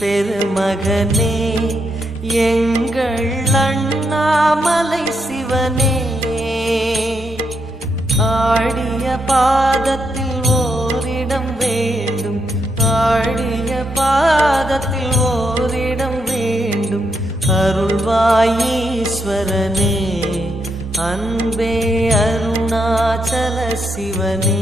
பெருமகனே எங்கள் அண்ணாமலை சிவனே, ஆடிய பாதத்தில் ஓரிடம் வேண்டும், ஆடிய பாதத்தில் ஓரிடம் வேண்டும். அருள்வாயீஸ்வரனே அன்பே அருணாச்சல சிவனே.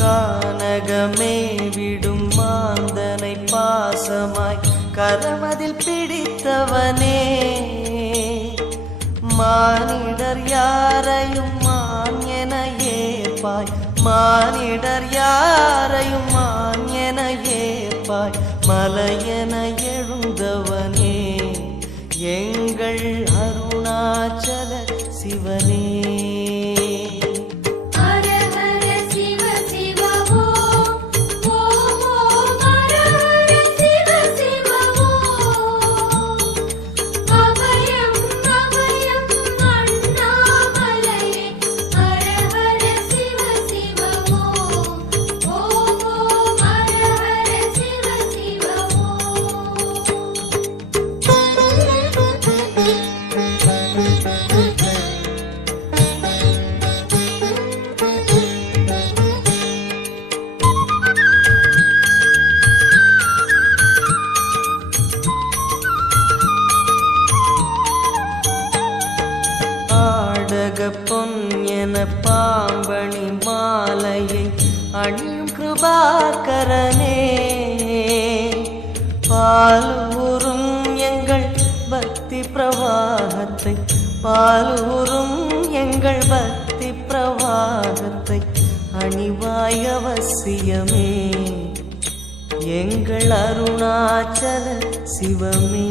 கானகமே விடும் மாந்தனை பாசமாய் கரமதில் பிடித்தவனே, மானிடர் யாரையும் மான் என ஏற்பாய், மானிடர் யாரையும் மான் என ஏற்பாய். மலையென எழுந்தவனே எங்கள் அருணாச்சல சிவனே. பொன் என பாம்பணி மாலையை அணியும் கிருபாகரனே, பாலூரும் எங்கள் பக்தி பிரவாகத்தை, பாலூரும் எங்கள் பக்தி பிரவாகத்தை அணிவாய் அவசியமே எங்கள் அருணாச்சல சிவமே.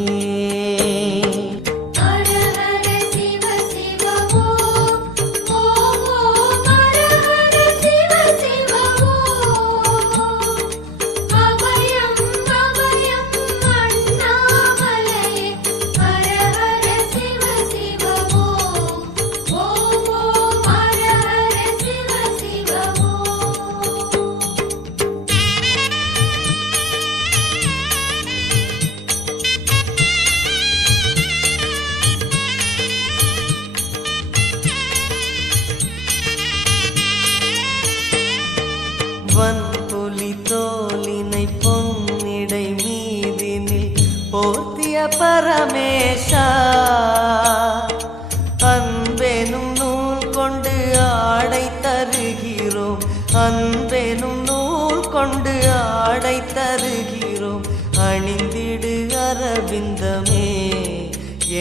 வன்புலி தோலினை பொன்னிடை மீதினில் போர்த்திய பரமேஷா, அன்பெனும் நூல் கொண்டு ஆடை தருகிறோம், அன்பெனும் நூல் கொண்டு ஆடை தருகிறோம். அணிந்திடு அரவிந்தமே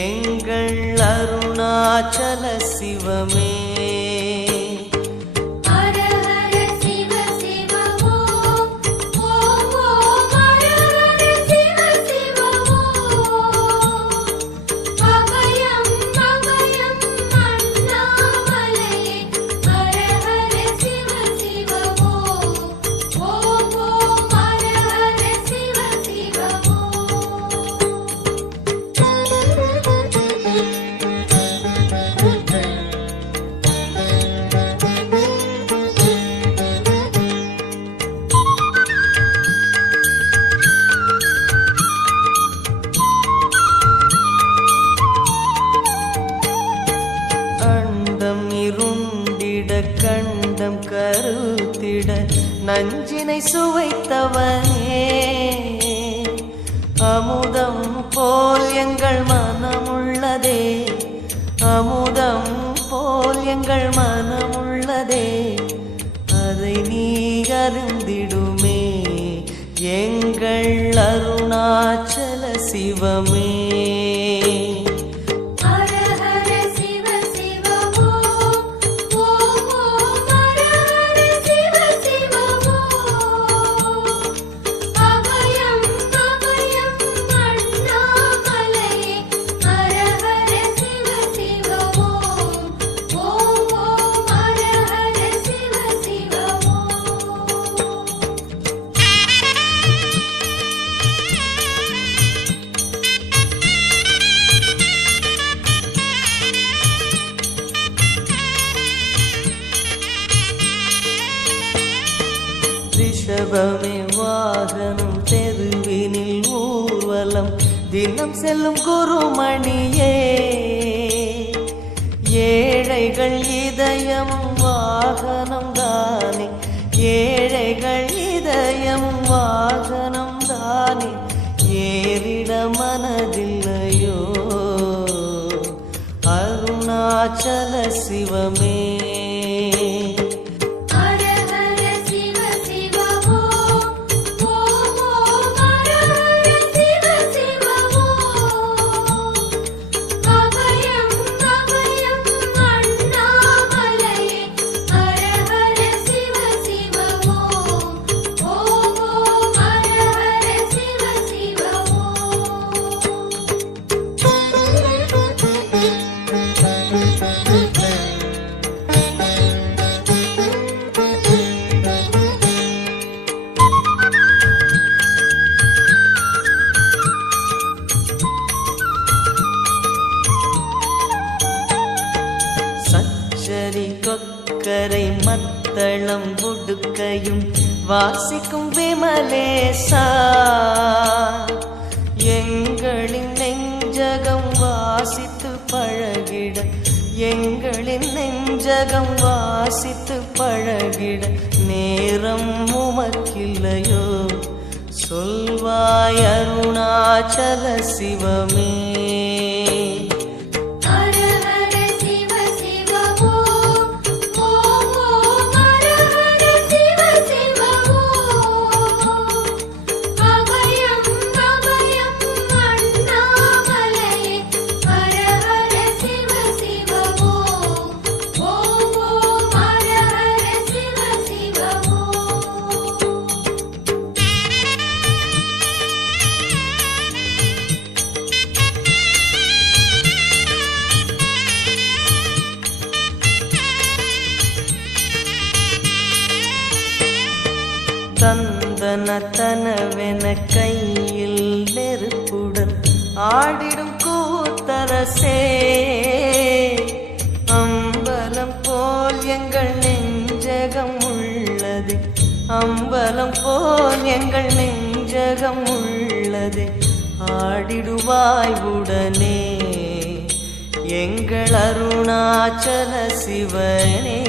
எங்கள் அருணாச்சல சிவமே. கண்டம் கருத்திட நஞ்சினை சுவைத்தவனே, அமுதம் போல் எங்கள் மனமுள்ளதே, அமுதம் போல் எங்கள் மனமுள்ளதே. அதை நீ அருந்திடுமே எங்கள் அருணாச்சல சிவமே. ஹர ஹர சிவ சிவ ஓம் ரிஷபமே வாகனம் தெருவினில் ஊர்வலம் தினம் செல்லும் குருமணியே ஏழைகள் இதயமும் வாகனம் தானே ஏழைகள் இதயமும் வாகனம் தானே ஏறிட மனதில்லையோ அருணாச்சல சிவமே கொக்கரை மத்தளம் உடுக்கையும் வாசிக்கும் விமலேசா எங்களின் நெஞ்சகம் வாசித்து பழகிட எங்களின் நெஞ்சகம் வாசித்து பழகிட நேரம் உமக்கில்லையோ சொல்வாய் அருணாச்சல சிவமே தந்தனத்தனவென கையில் நெருப்புடன் ஆடிடும் கூத்தரசே அம்பலம் போல் எங்கள் நெஞ்சகம் உள்ளது அம்பலம் போல் எங்கள் நெஞ்சகம் உள்ளது ஆடிடுவாய் உடனே எங்கள் அருணாச்சல சிவனே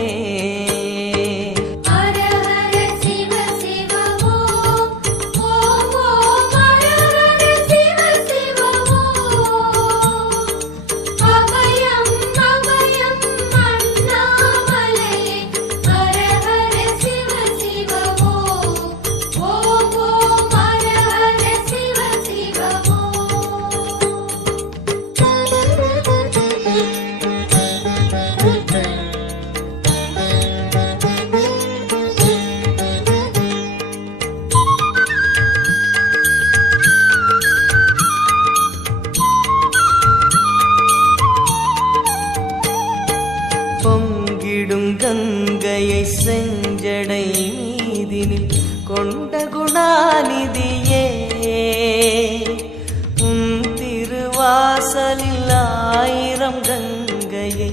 பொங்கிடும் கங்கையை செஞ்சடை மீதினில் கொண்ட குணாநிதியே உன் திருவாசலில் ஆயிரம் கங்கையை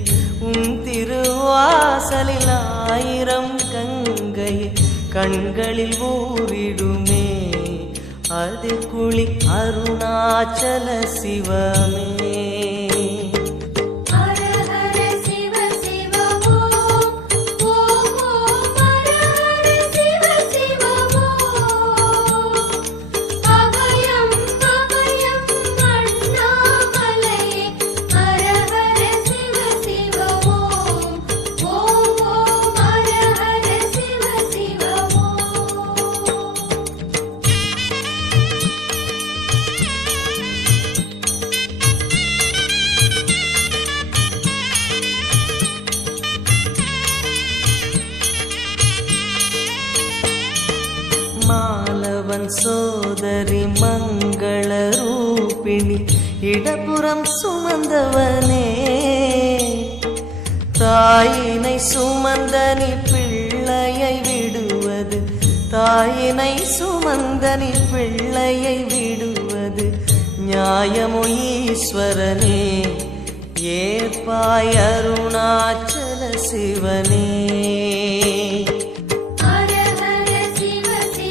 உன் திருவாசலில் ஆயிரம் கங்கையை கண்களில் ஊறிடுமே அது குளி அருணாச்சல சிவமே மாலவன் சோதரி மங்கள ரூபிணி இடப்புறம் சுமந்தவனே தாயினை சுமந்தனி பிள்ளையை விடுவது தாயினை சுமந்தனி பிள்ளையை விடுவது நியாயமோ ஈஸ்வரனே ஏற்பாய் அருணாச்சல சிவனே ஹர ஹர சிவ சிவ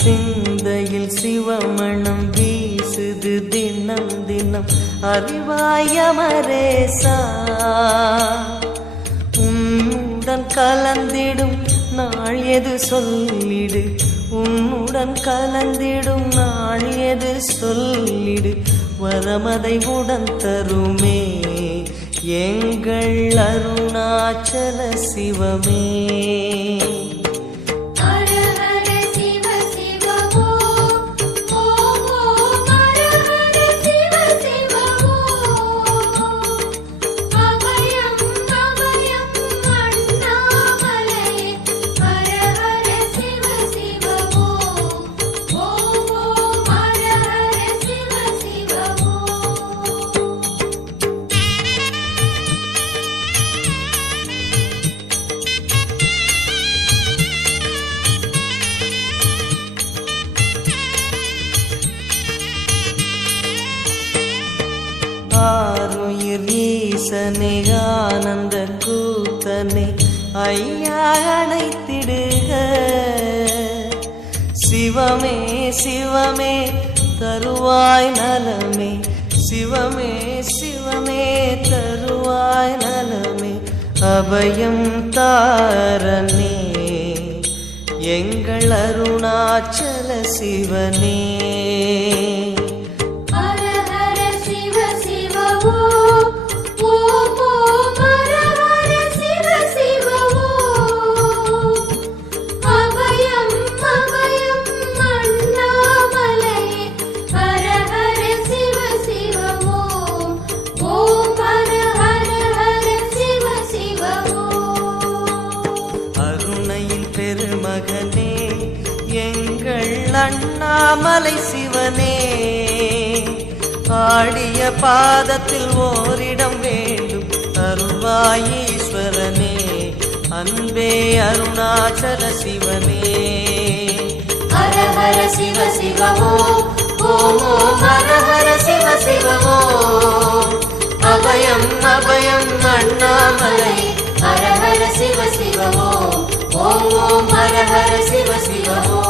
சிந்தையில் சிவமணம் வீசுது தினம் தினம் அறிவாய மரேசா உன்னுடன் கலந்திடும் நாள் எது சொல்லிடு உன்னுடன் கலந்திடும் நாள் எது சொல்லிடு வரமதை உடன் தருமே எங்கள் அருணாச்சல சிவமே ஆருயிர் ஈசனே ஆனந்த கூத்தனே ஐயா அழைத்திடுக சிவமே சிவமே தருவாய் நலமே சிவமே சிவமே தருவாய் நலமே அபயம் தாரனே எங்கள் அருணாச்சல சிவனே பெருமகனே எங்கள் அண்ணாமலை சிவனே ஆடிய பாதத்தில் ஓரிடம் வேண்டும் அருள்வாய் ஈஸ்வரனே அன்பே அருணாச்சல சிவனே ஹர ஹர சிவ சிவமோ ஓம் ஓம் ஹர ஹர சிவ சிவமோ அபயம் அபயம் அண்ணாமலை ஹர ஹர சிவ சிவமோ ஓம் ஓம் ஹர ஹர சிவ சிவமோ